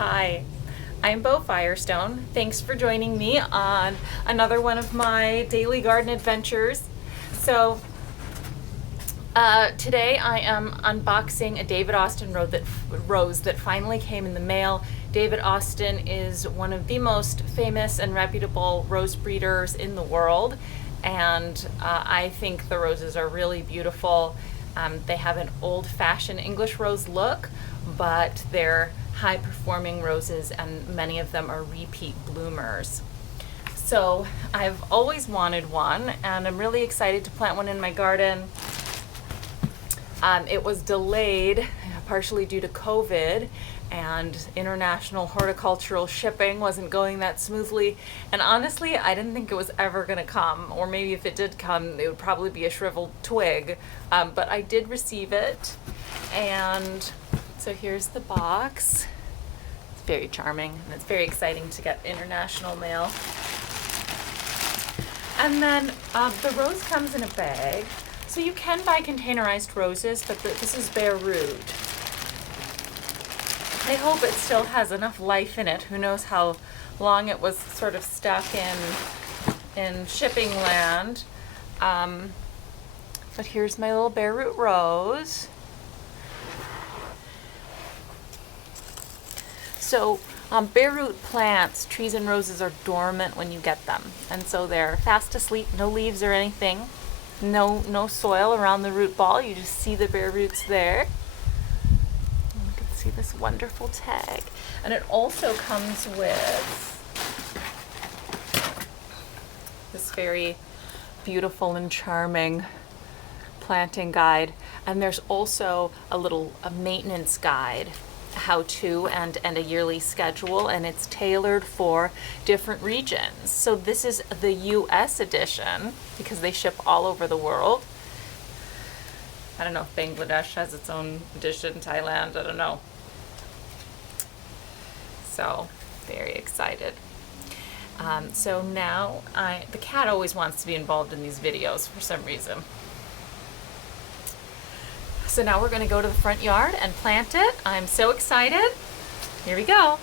Hi, I'm Bo Firestone. Thanks for joining me on another one of my daily garden adventures. So today I am unboxing a David Austin rose that finally came in the mail. David Austin is one of the most famous and reputable rose breeders in the world, and I think the roses are really beautiful. They have an old-fashioned English rose look, but they're high-performing roses, and many of them are repeat bloomers. So I've always wanted one, and I'm really excited to plant one in my garden. It was delayed partially due to COVID, and international horticultural shipping wasn't going that smoothly. And honestly, I didn't think it was ever going to come, or maybe if it did come, it would probably be a shriveled twig. But I did receive it, and so here's the box. It's very charming, and it's very exciting to get international mail. And then the rose comes in a bag. So you can buy containerized roses, but this is bareroot. I hope it still has enough life in it. Who knows how long it was sort of stuck in shipping land. But here's my little bareroot rose. So bareroot plants, trees and roses, are dormant when you get them. And so they're fast asleep, no leaves or anything. No soil around the root ball. You just see the bare roots there. And you can see this wonderful tag. And it also comes with this very beautiful and charming planting guide. And there's also a maintenance guide, how-to and a yearly schedule, and it's tailored for different regions. So this is the US edition because they ship all over the world. I don't know if Bangladesh has its own edition, Thailand, I don't know. So very excited. So now the cat always wants to be involved in these videos for some reason. So now we're going to go to the front yard and plant it. I'm so excited. Here we go.